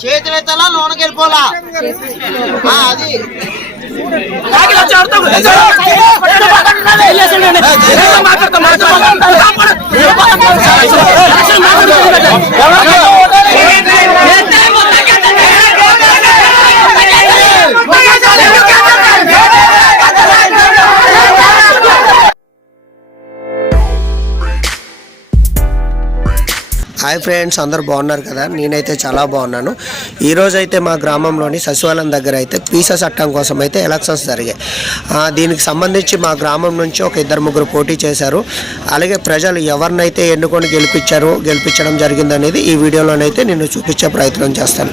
చేతులెత్తలా లోనకి వెళ్ళిపోలా అది hi friends, అందరూ బాగున్నారు కదా? నేనైతే చాలా బాగున్నాను. ఈరోజు అయితే మా గ్రామంలోని సచివాలయం దగ్గర అయితే పీసా చట్టం కోసం అయితే ఎలక్షన్స్ జరిగాయి. దీనికి సంబంధించి మా గ్రామం నుంచి ఒక 2-3 పోటీ చేశారు. అలాగే ప్రజలు ఎవరినైతే ఎన్నుకొని గెలిపించడం జరిగిందనేది ఈ వీడియోలోనైతే నేను చూపించే ప్రయత్నం చేస్తాను.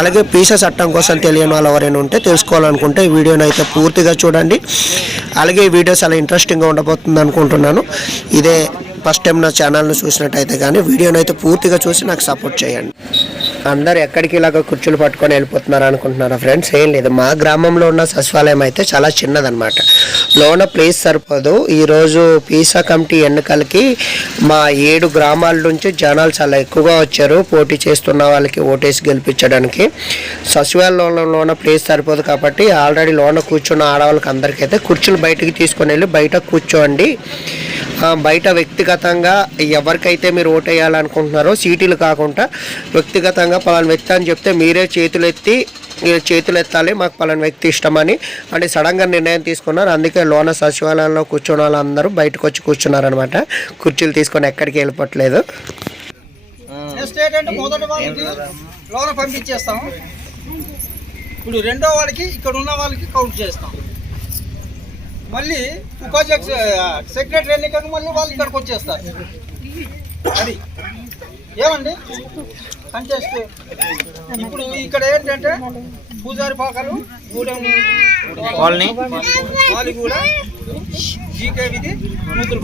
అలాగే పీసా చట్టం కోసం తెలియని వాళ్ళు ఎవరైనా ఉంటే తెలుసుకోవాలనుకుంటే ఈ వీడియోని అయితే పూర్తిగా చూడండి. అలాగే ఈ వీడియో చాలా ఇంట్రెస్టింగ్గా ఉండబోతుంది అనుకుంటున్నాను. ఇదే ఫస్ట్ టైం నా ఛానల్ని చూసినట్టయితే కానీ వీడియోని అయితే పూర్తిగా చూసి నాకు సపోర్ట్ చేయండి. అందరు ఎక్కడికి ఇలాగ కుర్చీలు పట్టుకొని వెళ్ళిపోతున్నారు అనుకుంటున్నారా ఫ్రెండ్స్? ఏం లేదు, మా గ్రామంలో ఉన్న సచివాలయం అయితే చాలా చిన్నదన్నమాట. లోన ప్లేస్ సరిపోదు. ఈరోజు పీసా కమిటీ ఎన్నికలకి మా 7 గ్రామాల నుంచి జనాలు చాలా ఎక్కువగా వచ్చారు పోటీ చేస్తున్న వాళ్ళకి ఓటేసి గెలిపించడానికి. సచివాలయంలోన ప్లేస్ సరిపోదు కాబట్టి ఆల్రెడీ లోన కూర్చున్న ఆడవాళ్ళకి అందరికైతే కుర్చీలు బయటికి తీసుకొని వెళ్ళి బయట కూర్చోండి. బయట వ్యక్తిగతంగా ఎవరికైతే మీరు ఓటు వేయాలనుకుంటున్నారో సీటీలు కాకుండా వ్యక్తిగతంగా పలానా వ్యక్తి అని చెప్తే మీరే చేతులు ఎత్తాలి, మాకు పలానా వ్యక్తి ఇష్టమని అంటే సడన్గా నిర్ణయం తీసుకున్నారు. అందుకే లోన సచివాలయంలో కూర్చున్న వాళ్ళందరూ బయటకు వచ్చి కూర్చున్నారనమాట. కుర్చీలు తీసుకొని ఎక్కడికి వెళ్ళిపోవట్లేదు. మొదటి వాళ్ళకి లోన పంపించేస్తాం. ఇప్పుడు రెండో వాళ్ళకి ఇక్కడ ఉన్న వాళ్ళకి కౌంట్ చేస్తాం. మళ్ళీ ఉపాధ్యక్ష సెక్రటరీ ఎన్నికకు మళ్ళీ వాళ్ళు ఇక్కడికి వచ్చేస్తారు. అది ఏమండి కంటెస్ట్. ఇప్పుడు ఇక్కడ ఏంటంటే పూజారి పాకలు గూడెం వాళ్ళు కూడా జీకే విధి నూతులు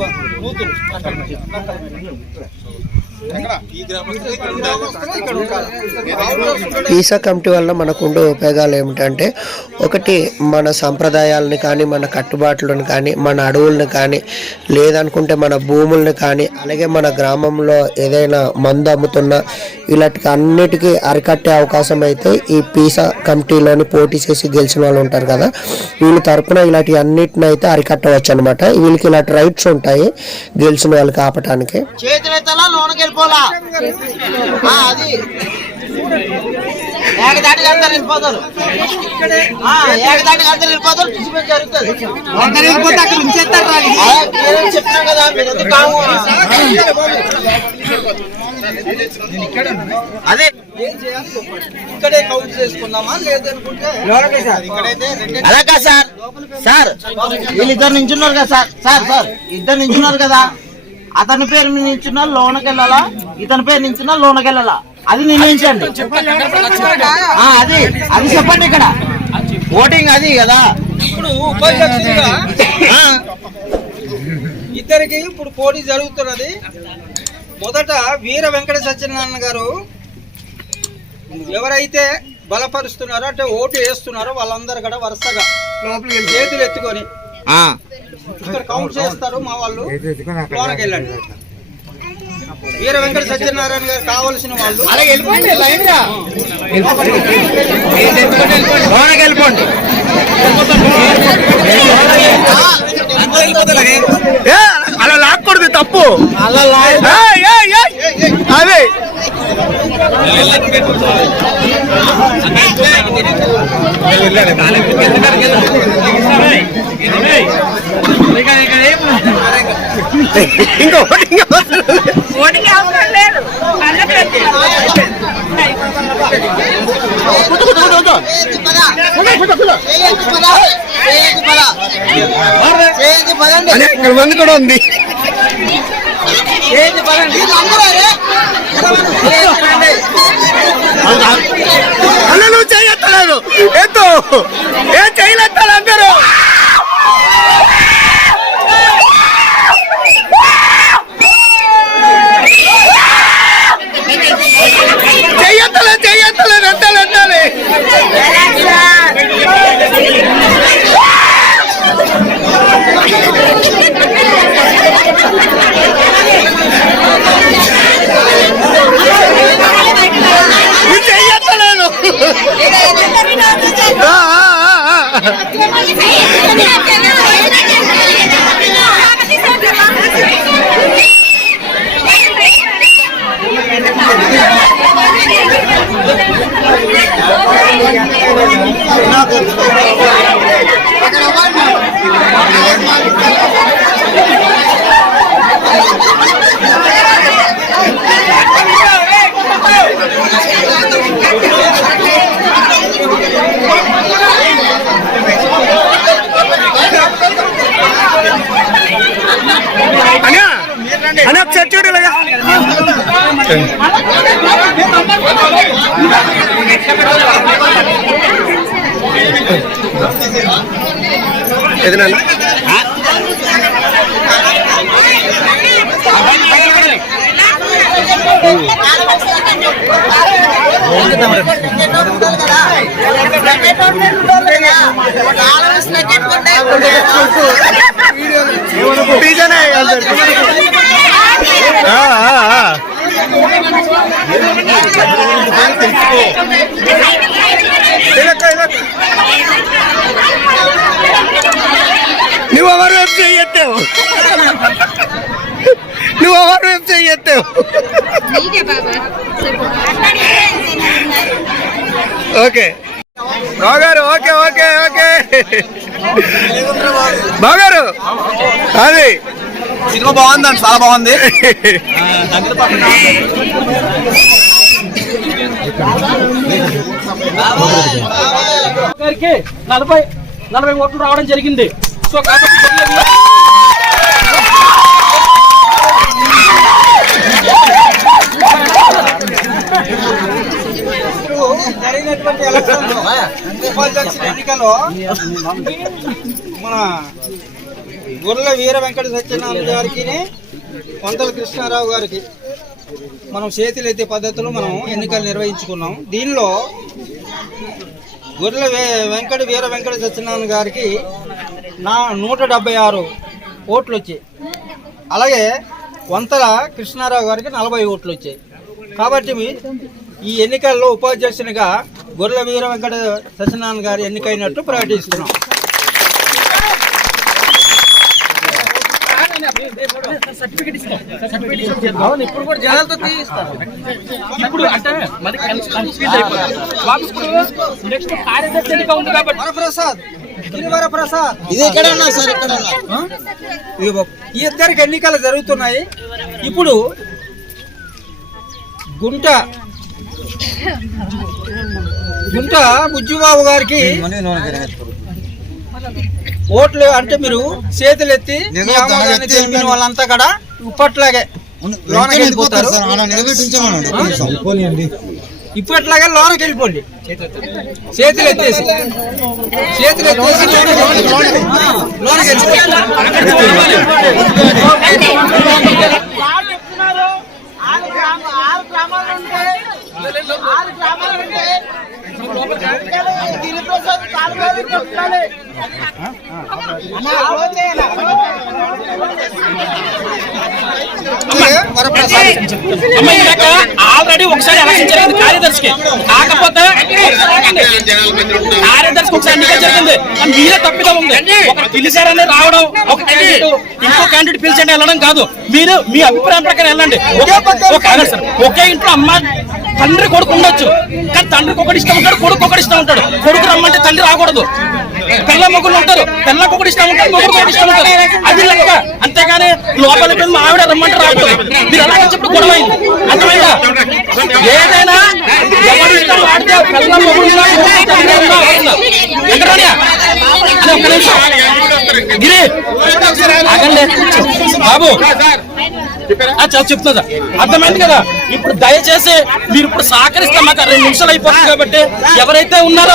పీసా కమిటీ వల్ల మనకు ఉండే ఉపయోగాలు ఏమిటంటే, ఒకటి మన సంప్రదాయాలను కానీ మన కట్టుబాట్లను కానీ మన అడవులను కానీ లేదనుకుంటే మన భూములను కానీ అలాగే మన గ్రామంలో ఏదైనా మందు అమ్ముతున్నా ఇలాంటి అన్నిటికీ అరికట్టే అవకాశం అయితే ఈ పీసా కమిటీలోని పోటీ చేసి గెలిచిన వాళ్ళు ఉంటారు కదా, వీళ్ళ తరపున ఇలాంటి అన్నిటిని అయితే అరికట్టవచ్చు అనమాట. వీళ్ళకి ఇలాంటి రైట్స్ ఉంటాయి గెలిచిన వాళ్ళకి ఆపటానికి. అది ఏకదాటిగా అందరు వెళ్ళిపోతారు. ఏకదాటిగా అందరు వెళ్ళిపోతారు. చెప్పినాం కదా మీరు ఎందుకు కాము. అదే ఇక్కడే కౌంట్ చేసుకున్నామా లేదనుకుంటే అలాగా సార్ వీళ్ళిద్దరు నించున్నారు కదా సార్ ఇద్దరు నించున్నారు కదా, అతని పేరు నించున్నా లోనకి వెళ్ళాలా, ఇతని పేరు నించున్నా లోనకి వెళ్ళాలా, అది నిర్ణయించండి. అది చెప్పండి. ఇక్కడ ఓటింగ్ అది కదా. ఇప్పుడు ఉపాధ్యక్షుడిగా ఇద్దరికి ఇప్పుడు పోటీ జరుగుతున్నది. మొదట వీర వెంకట సత్యనారాయణ గారు ఎవరైతే బలపరుస్తున్నారో అంటే ఓటు వేస్తున్నారో వాళ్ళందరూ కూడా వరుసగా చేతులు ఎత్తుకొని ఇక్కడ కౌంట్ చేస్తారు. మా వాళ్ళు లోనకి వెళ్ళండి. వీర వెంకట సత్యనారాయణ గారు కావలసిన వాళ్ళు అలా లాక్కూడదు, తప్పు. అదే ఇక్కడ మంది కూడా ఉంది. అన్న నువ్వు చేయలేదు, ఎంతో ఏం చేయలేస్తారు అందరూ. చెయ్యత్తలేదు అంటాలి. చెయ్యత్తలేదు అని ఒకసారి చూడలేగా ఎదురన్నా నువ్వు ఎవరు వైపు చెయ్యెత్తావు నువ్వు ఎవరు వైపు చెయ్యెత్తావు ఓకే బాగారు ఓకే ఓకే ఓకే బాగారు అది సినిమా బాగుందండి, చాలా బాగుంది. గారికి 40 ఓట్లు రావడం జరిగింది. సో కాబట్టి జరిగినటువంటి ఎన్నికల్లో మన గొర్రెల వీర వెంకట సత్యనారాయణ గారికి, కొంతల కృష్ణారావు గారికి మనం చేతులెత్తే పద్ధతిలో మనం ఎన్నికలు నిర్వహించుకున్నాం. దీనిలో గొర్రెల వెంకట వీర వెంకట సత్యనారాయణ గారికి 176 ఓట్లు వచ్చాయి. అలాగే కొంతల కృష్ణారావు గారికి 40 ఓట్లు వచ్చాయి. కాబట్టి ఈ ఎన్నికల్లో ఉపాధ్యక్షునిగా గొర్రెల వీర వెంకట సత్యనారాయణ గారు ఎన్నికైనట్టు ప్రకటిస్తున్నాం. ఇప్పుడు కూడా జనాలతో తీయిస్తారు. ఇప్పుడు అంటే మరి కన్ఫ్యూజ్ అయిపోతుంది. నెక్స్ట్ కార్యదర్శి ఎన్నిక ఉంది కాబట్టి వరప్రసాద్ ఇది ఎక్కడ ఉన్నారు సార్? ఎక్కడ ఉన్నారు? ఈ ఇద్దరికి ఎన్నికలు జరుగుతున్నాయి. ఇప్పుడు గుంట బుజ్జిబాబు గారికి ఓట్లు అంటే మీరు చేతులెత్తి తెలిపిన వాళ్ళంతా కూడా ఇప్పట్లాగే లోనకి వెళ్ళిపోతారు. ఇప్పట్లాగే లోనకి వెళ్ళిపోండి. చేతులు ఎత్తేసి లోనకి ఆల్రెడీ ఒకసారి ఎలక్షన్ జరిగింది కార్యదర్శికి. కాకపోతే కార్యదర్శికి ఒకసారి ఎన్నిక జరిగింది. మీరే తప్పిదా ఉంది. ఒక పిలిచారని రావడం, ఒక క్యాండిడేట్ ఇంకో క్యాండిడేట్ పిలిచండి వెళ్ళడం కాదు. మీరు మీ అభిప్రాయం ప్రకారం వెళ్ళండి. ఒకే ఇంట్లో అమ్మ తండ్రి కొడుకు ఉండొచ్చు, కానీ తండ్రికి ఒకటి ఇష్టం ఉంటాడు, కొడుకు ఒకటి ఇష్టం ఉంటాడు. కొడుకు రమ్మంటే తండ్రి రాకూడదు. పిల్ల మొగ్గులు ఉంటారు, పిల్లకి ఒకటి ఇష్టం ఉంటాడు, మొగ్గురు ఒకటి ఇష్టం ఉంటారు. అది లెక్క. అంతేగాని లోపల మా ఆవిడ రమ్మంటే రాకూడదు. మీరు అలాగే చెప్పి గొడవ అయింది. అర్థమైందా? ఏదైనా ఎవరు ఇష్టం వాడితే పిల్ల మొగ్గులు ఒక్క నిమిషం గిరి బాబు చెప్తుందా? అర్థమైంది కదా? ఇప్పుడు దయచేసి మీరు ఇప్పుడు సహకరిస్తే మాకు 2 నిమిషాలు అయిపోతుంది. కాబట్టి ఎవరైతే ఉన్నారో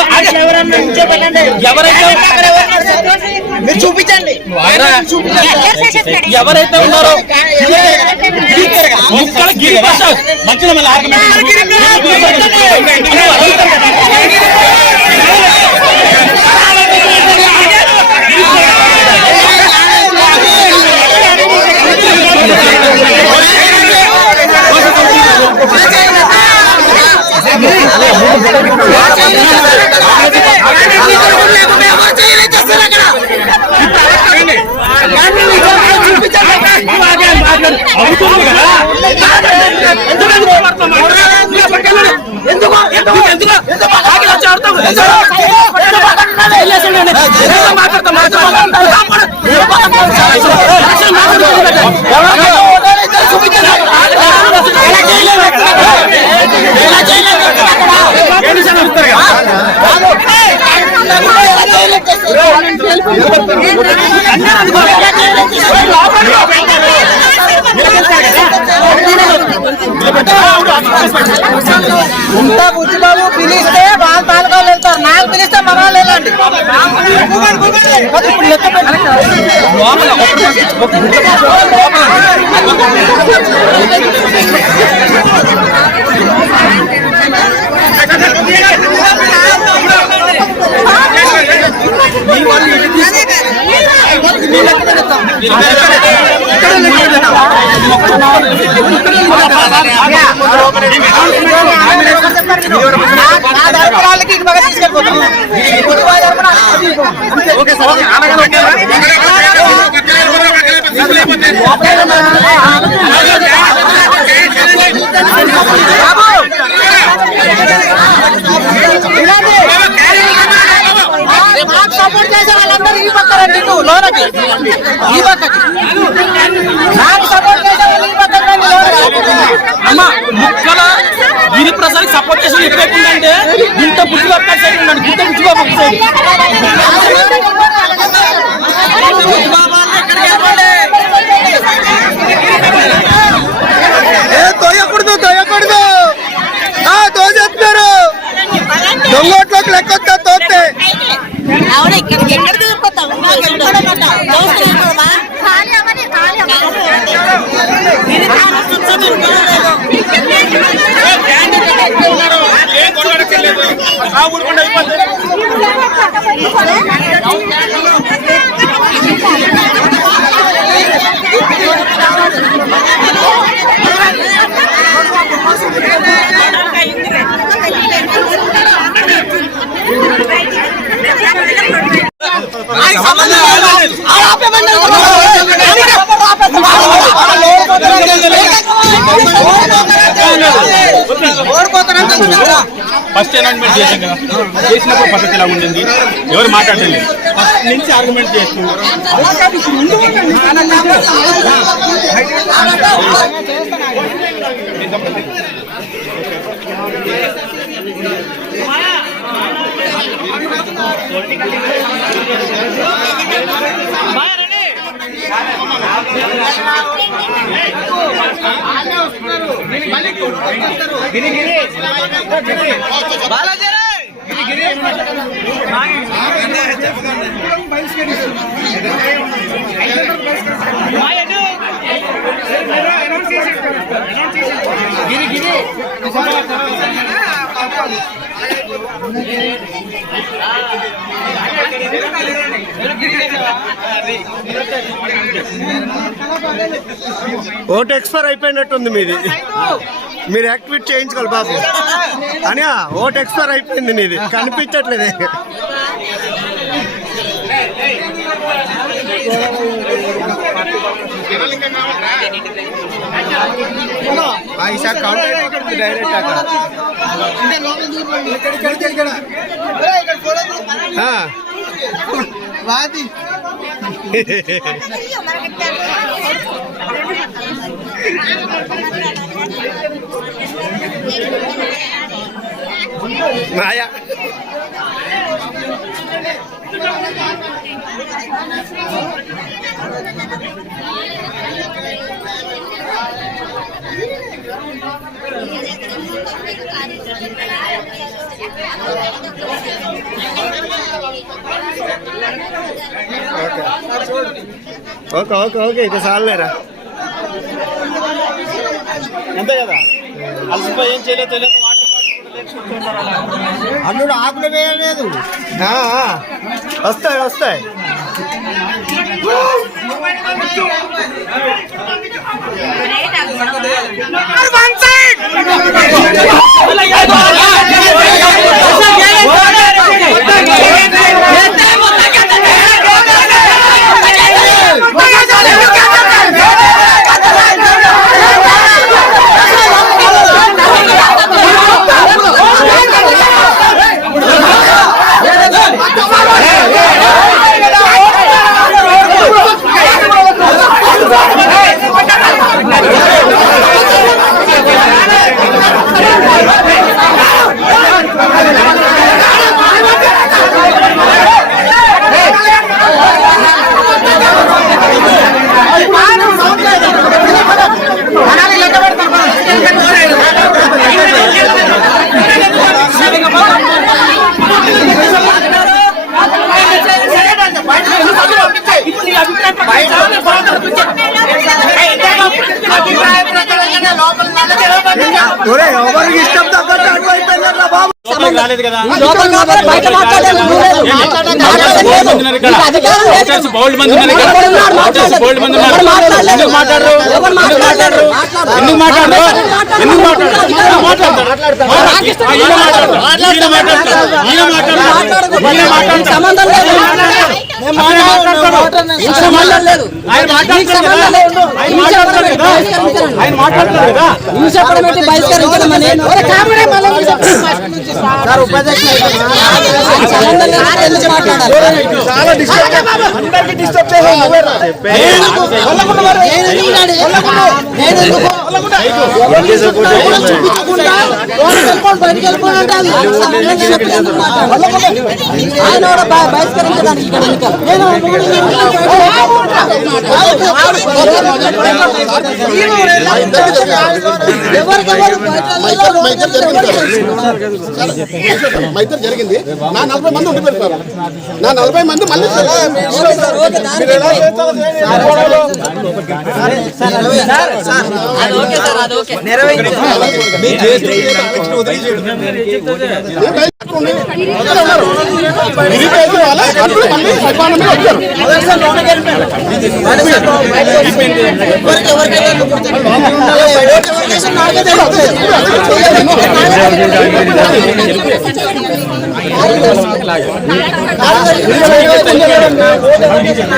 చూపించండి. ఎవరైతే ఉన్నారో గిరి ప్రసాద్ మంచిది. Watch out! ఉంటా బుచ్చిబాబు పిలిస్తే వాళ్ళ తాలూకాలు వెళ్తారు, నాకు పిలిస్తే మన వాళ్ళు వెళ్ళండి. సపోర్ట్ చేసే వాళ్ళందరూ ఈ పక్క రండి, నువ్వు లోనకి ఈ పక్కకి నాకు సపోర్ట్ చేసే వాళ్ళు ఈ పక్క రండి లోనకి. అమ్మ ముక్కల గిరిప్రసాద్ సపోర్ట్ చేసి ఎక్కువైందంటే ఇంత బుద్ధిబాబు సైడ్ ఉన్నాడు, ఇంత బుద్ధిబాబు సైడ్ తోయకూడదు తోయకూడదు తోసేస్తున్నారు దొంగోట్లోకి లెక్కొస్తా తోస్తే ఫస్ట్ అనౌన్స్మెంట్ చేశాం కదా, చేసినప్పుడు పద్ధతి ఎలా ఉండింది, ఎవరు మాట్లాడలేదు, ఫస్ట్ నుంచి ఆర్గ్యుమెంట్ చేస్తూ ఓటు ఎక్స్పైర్ అయిపోయినట్టుంది మీది, మీరు యాక్టివేట్ చేయించుకోవాలి బాబు. అనియా ఓటు ఎక్స్పైర్ అయిపోయింది నీది, కనిపించట్లేదే. ఈసారి కౌంటర్ డైరెక్ట్ అక్కడ రాది మాయా ఓకే ఓకే ఓకే ఇక చాలేరా, అంతే కదా. అలసిపోయి ఏం చేయలేదు, తెలియదు అల్లుడు ఆకులు వేయలేదు. వస్తాయి వస్తాయి. ఎవరికి ఇష్టం తగ్గట్టు అటువైపు వెళ్ళరా బాబు. రాలేదు కదా బయట మాట్లాడాలి బోల్డ్ మంది ఉన్నారు ఇక్కడ. బోల్డ్ మంది ఉన్నారు. ఎందుకు మాట్లాడరు? ఎందుకు మాట్లాడరు? ఎందుకు మాట్లాడరు? మైత్రి జరిగింది. నా 40 మంది ఉండిపోయారు. నా 40 మంది మళ్ళీ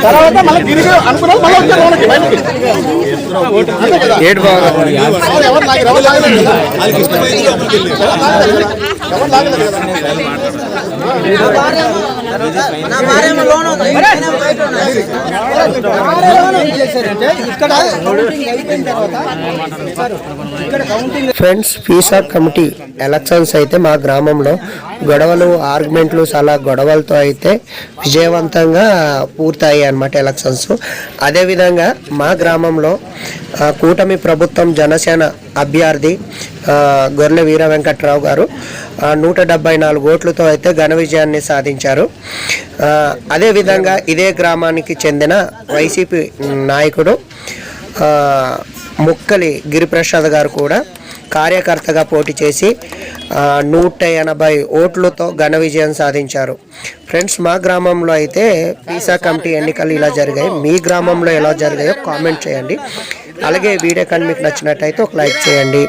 తర్వాత మళ్ళీ తిరిగి అనుకున్నాం. మళ్ళీ వచ్చారు లోనకి బయటికి. ఎవరు లాగలేదు కదా. ఫ్రెండ్స్, పీసా కమిటీ ఎలక్షన్స్ అయితే మా గ్రామంలో గొడవలు, ఆర్గ్యుమెంట్లు, చాలా గొడవలతో అయితే విజయవంతంగా పూర్తయ్యాయి అన్నమాట ఎలక్షన్స్. అదేవిధంగా మా గ్రామంలో కూటమి ప్రభుత్వం జనసేన అభ్యర్థి గొర్రెల వీర వెంకట్రావు గారు 174 ఓట్లతో అయితే ఘన విజయాన్ని సాధించారు. అదేవిధంగా ఇదే గ్రామానికి చెందిన వైసీపీ నాయకుడు ముక్కలి గిరిప్రసాద్ గారు కూడా కార్యకర్తగా పోటీ చేసి 180 ఓట్లతో ఘన విజయం సాధించారు. ఫ్రెండ్స్, మా గ్రామంలో అయితే పీసా కమిటీ ఎన్నికలు ఇలా జరిగాయి. మీ గ్రామంలో ఎలా జరిగాయో కామెంట్ చేయండి. అలాగే వీడియో కానీ మీకు నచ్చినట్టయితే ఒక లైక్ చేయండి.